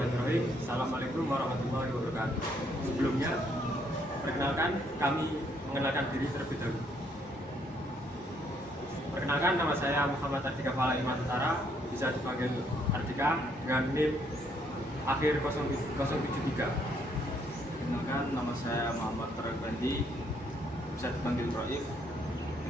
Bismillahirrahmanirrahim. Assalamualaikum warahmatullahi wabarakatuh. Sebelumnya, perkenalkan kami mengenalkan diri terlebih dahulu. Perkenalkan, nama saya Muhammad Ardika Fala Iman Utara, bisa dipanggil Ardika dengan NIM akhir 073. Perkenalkan, nama saya Muhammad Tarek Bandi, bisa dipanggil Roif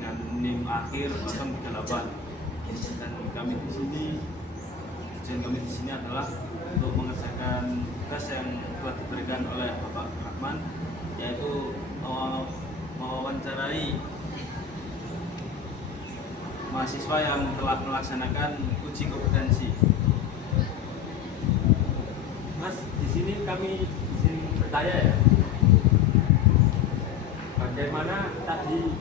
dengan NIM akhir 038. Dan kami di sini adalah untuk mengerjakan tugas yang telah diberikan oleh Bapak Rahman, yaitu mewawancarai mahasiswa yang telah melaksanakan uji kompetensi. Mas, di sini kami izin bertanya ya. Bagaimana tadi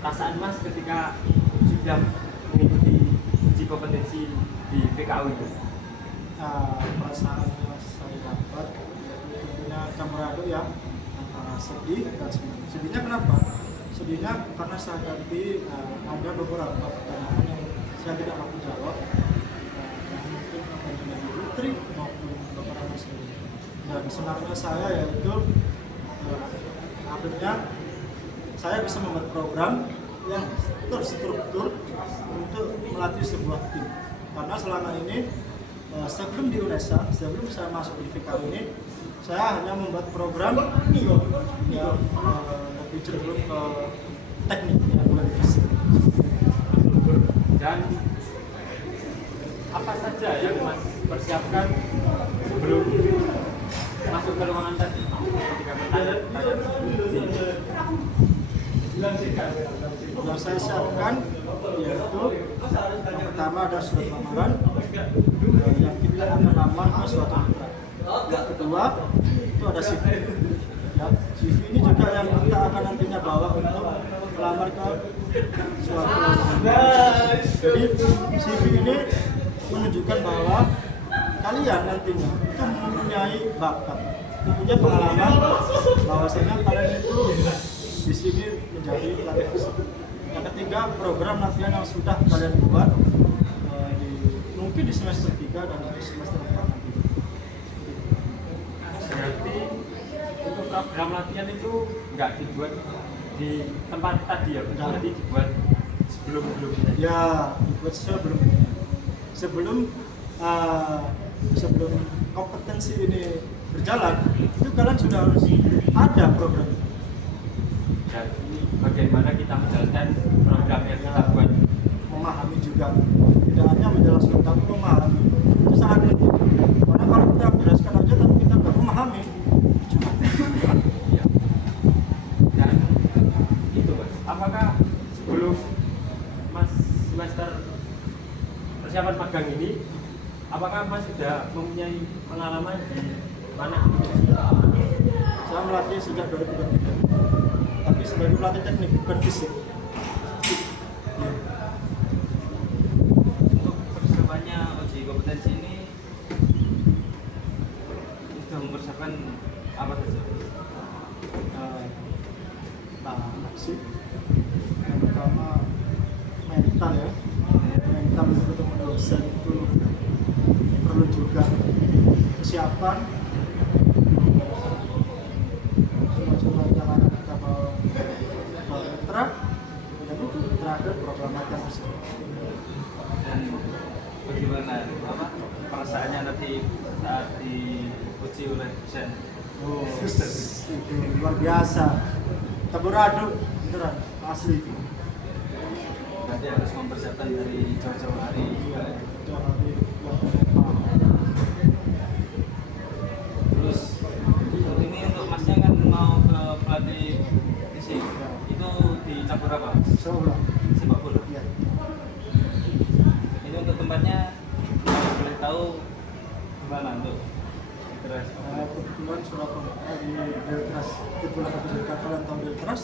perasaan Mas ketika sudah mengikuti uji kompetensi di PKU itu? Perasaan yang saya dapat yaitu tentunya campur aduk ya, antara sedih dan senang. Sedihnya kenapa? Sedihnya karena saya hadapi ada beberapa pertanyaan yang saya tidak mampu jawab, yang mungkin akan menjadi putri maupun beberapa sendiri. Dan senangnya saya yaitu akhirnya saya bisa membuat program yang terstruktur untuk melatih sebuah tim. Karena selama ini sebelum di UNESA, sebelum saya masuk di VKU ini, saya hanya membuat program yang lebih cenderung ke teknik, ya, bukan fisik. Dan apa saja yang Mas persiapkan sebelum masuk ke ruangan tadi ketika bertanya? Yang saya siapkan yaitu yang pertama ada surat lamaran, yang kita akan lamar ke suatu mitra. Yang kedua itu ada CV. Ya, CV ini juga yang kita akan nantinya bawa untuk melamar ke suatu lamaran. Jadi CV ini menunjukkan bahwa kalian nantinya itu mempunyai bakat, mempunyai pengalaman, bahwasanya kalian itu di sini menjadi pelatih fisik. Yang ketiga, program latihan yang sudah kalian buat mungkin di semester 3 dan di semester 4 nanti. Berarti untuk program latihan itu nggak dibuat di tempat tadi ya, berarti dibuat sebelum-sebelumnya. Ya, dibuat sebelum kompetensi ini berjalan, itu kalian sudah harus ada program. Dan ini bagaimana kita menjalankan program yang kita buat. Memahami juga, tidak hanya menjelaskan tapi memahami, itu sangat penting. Karena kalau kita menjelaskan aja tapi kita nggak memahami, cukup. Ya. Dan itu Mas, apakah sebelum Mas semester persiapan magang ini, apakah Mas sudah mempunyai pengalaman di mana? Saya melatih sejak 2023, tapi sebagai pelatih teknik bukan fisik. Untuk persiapannya uji kompetensi ini sudah mempersiapkan apa saja? Aksi yang pertama mental ya, mental untuk ketemu dosen itu perlu juga kesiapan. Cuma jangan kita bawa mitra, dan itu terakhir program latihan fisik. Dan bagaimana perasaannya nanti saat diuji oleh dosen? Oh, itu luar biasa, campur aduk beneran asli itu. Berarti harus mempersiapkan dari jauh-jauh hari juga ya. Itu hari yang pertama. Terus ini untuk masnya kan mau ke pelatih fisik, itu dicampur apa? Seolah. Sepak bola. Ya. Ini untuk tempatnya kalau boleh tahu gimana untuk terus? Kebetulan Surabaya di Deltras, kebetulan aku cerita kalian tahu Deltras?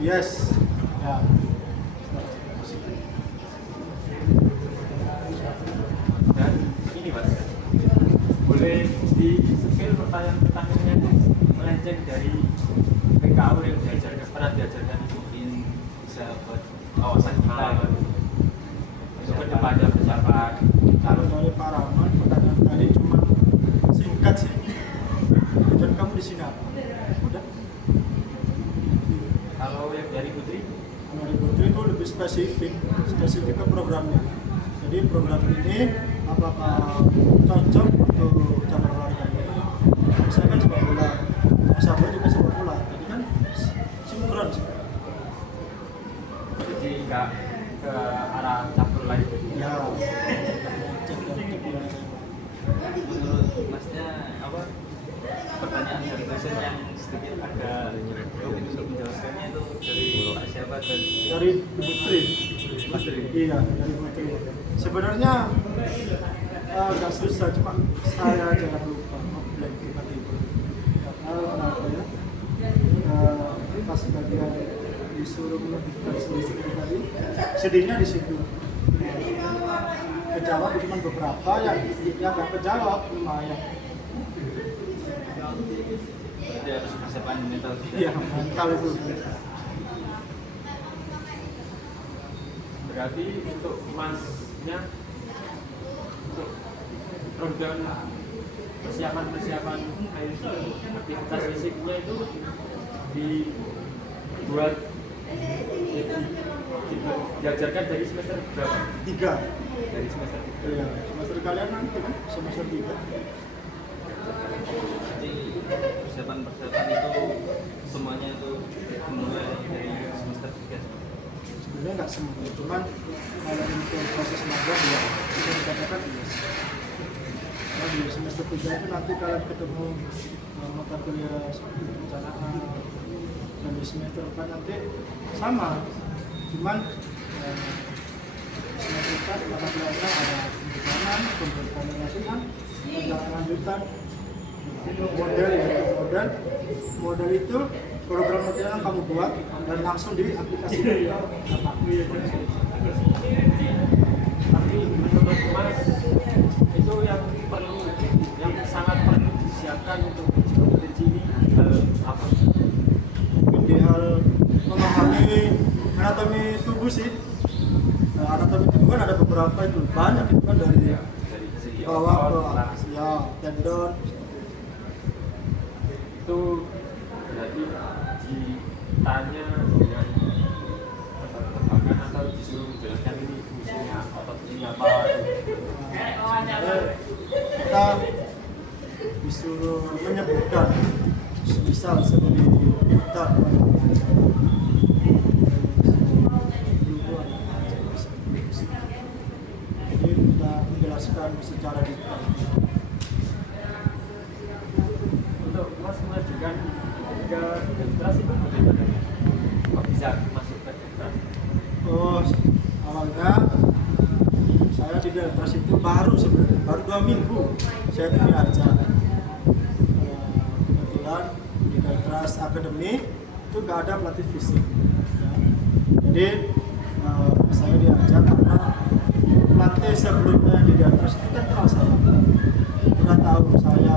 Yes. Ya. Dan ini Mas, boleh di spill pertanyaan-pertanyaannya itu melenceng dari PKU yang pernah diajarkan itu, Mungkin bisa buat wawasan pengalaman untuk kedepannya persiapan Kalau dari Pak Rahman, pertanyaan tadi cuma apa pertanyaan dari dosen yang sedikit agak rumit untuk menjelaskannya itu dari Pak siapa dan Dari Putri. Putri. Iya, dari Putri. Sebenarnya agak susah, cuma saya aja yang lupa nge-blank tiba-tiba. Karena apa ya? Pas bagian disuruh menentukan selisih itu tadi, sedihnya di situ. Kejawab cuma beberapa yang nggak kejawab lumayan. Berarti harus persiapan mental. Iya, mental itu. Berarti untuk masnya untuk program persiapan aktivitas fisiknya itu dibuat diajarkan dari semester berapa? 3. Dari semester 3. Iya, semester kalian nanti kan semester 3. Jadi persiapan itu semuanya itu mulai dari semester 3. Sebenarnya nggak semua, cuman kalau untuk proses magang ya bisa dikatakan iya. Nah, di semester 3 itu nanti kalian ketemu mata kuliah seperti perencanaan, dan di semester 4 nanti sama, cuman semester 4 mata kuliahnya ada pendidikan, pemberitaan nasional, perjalanan lanjutan, model itu program material yang kamu buat dan langsung diaplikasikan. Tapi menurut Mas itu yang sangat perlu disiapkan untuk kompetensi ini apa? Mungkin di hal memahami anatomi tubuh sih. Anatomi tubuh kan ada beberapa itu, banyak itu kan dari segi bawah ke otot, atas, ya tendon. itu berarti ditanya dengan tebak-tebakan atau disuruh menjelaskan ini fungsinya otot ini apa? Kita disuruh menyebutkan, misal seperti kita jadi kita menjelaskan secara detail. Untuk Mas mengajukan ke Deltras itu bagaimana? Kok bisa masuk ke Deltras? Oh, awalnya saya di Deltras itu baru 2 minggu saya itu diajak. Kebetulan di Deltras Academy itu nggak ada pelatih fisik. Ya. Jadi saya diajak karena pelatih sebelumnya di Deltras itu kan kenal saya, udah tahu saya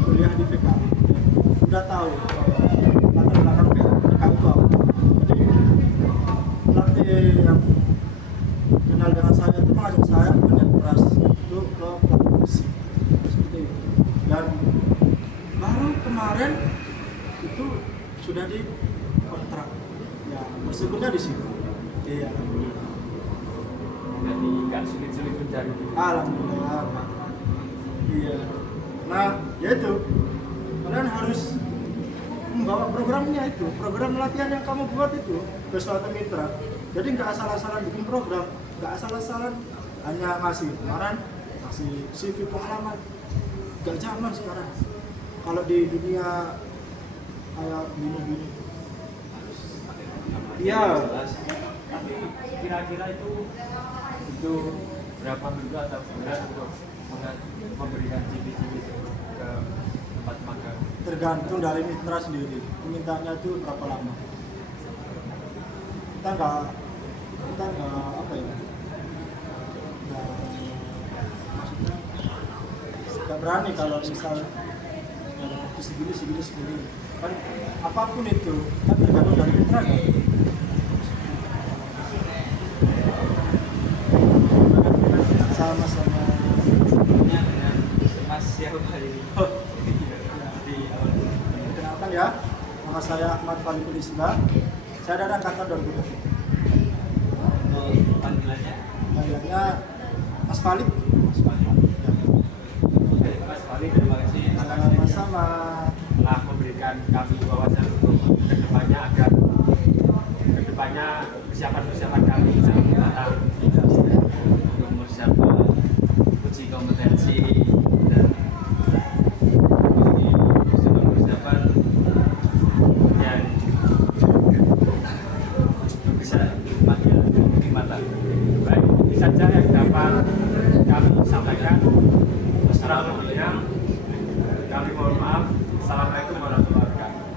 kuliah di VK, udah tahu latar belakang VK itu apa. Jadi pelatih yang kenal dengan saya itu mengajak saya ke Deltras itu ke pelatih fisik seperti itu. Dan baru kemarin itu sudah di kontrak, ya bersyukurnya di situ. Iya, Jadi nggak sulit-sulit mencari. alhamdulillah. Iya, nah ya itu kalian harus membawa programnya itu, program latihan yang kamu buat itu ke suatu mitra. Jadi nggak asal-asalan bikin program, nggak asal-asalan hanya ngasih kemarin, ngasih CV pengalaman. Nggak zaman sekarang. Kalau di dunia kayak gini-gini, iya. Tapi kira-kira itu berapa minggu atau bulan untuk memberikan CV-CV ke tempat magang? Tergantung dari mitra sendiri. Permintaannya itu berapa lama? Kita nggak apa ya? Maksudnya nggak berani kalau misal waktu segini. Kan apapun itu kan tergantung dari mitra kan. Sama-sama. Sebelumnya dengan Mas siapa ini? Di awal. Perkenalkan ya, nama saya Ahmad Falikul Islam. Saya dari angkatan 2020. Untuk panggilannya Panggilannya Mas Falik. Mas Fahri. Oke, Mas Fahri, terima kasih atas Sama-sama. Telah memberikan kami wawasan untuk kedepannya agar kedepannya persiapan kami bisa matang. untuk mempersiapkan uji kompetensi